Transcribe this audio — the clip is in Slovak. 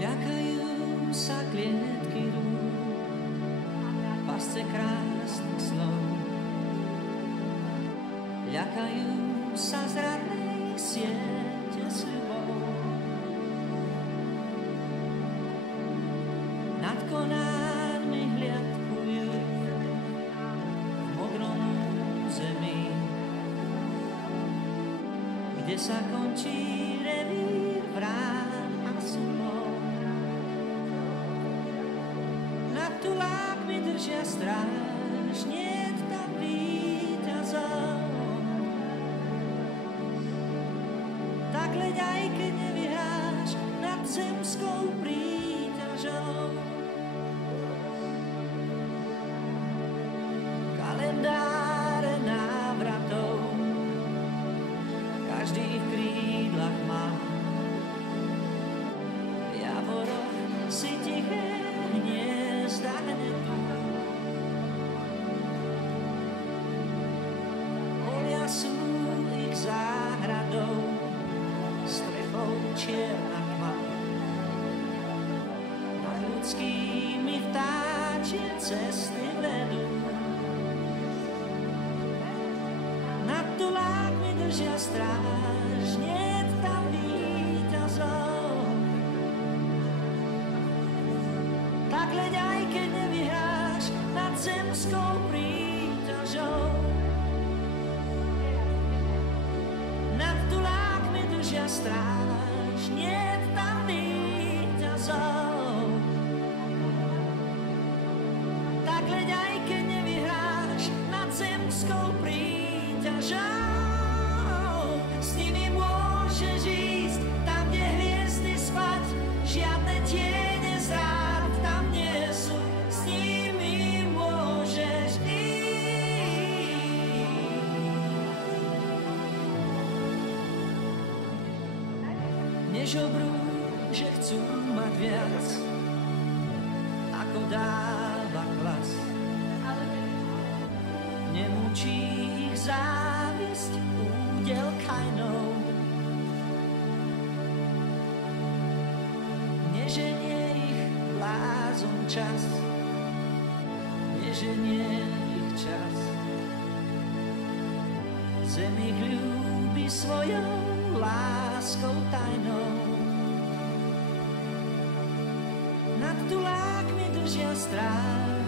ľakajú sa klietky rúk, pasce krásnych slov. Ľakajú sa zradnej siete sľubov. Nad konármi hliadkujú v modrom zemi, kde sa končí revír vrán a súlov. Nad tulákmi držia stráž, niet tam víťazov. Tak leď aj keď nevyhráš nad zemskou príťažou. Kalendáre návratov každý v krídlach má. V javoroch si tiché hniezda hnetú. Polia sú ich záhradou, strechou čierna tma. Nad ľudskými vtáčie cesty vedú. Nad tulákmi držia stráž, niet tam víťazov. Tak leď aj keď nevyhráš nad zemskou príťažou. Nad tulákmi držia stráž, niet tam víťazov. Tak leď aj keď nevyhráš nad zemskou príťažou. S nimi môžeš ísť tam, kde hviezdy spať, žiadne tiene zrát tam nie sú. S nimi môžeš ísť. Nežobrú, že chcú mať viac, ako dáva klas. Nemúči ich závisť údel Kainov. Neženie ich blázon čas, neženie ich čas. Zem ich ľúbi svojou láskou tajnou. Nad tulákmi držia stráž,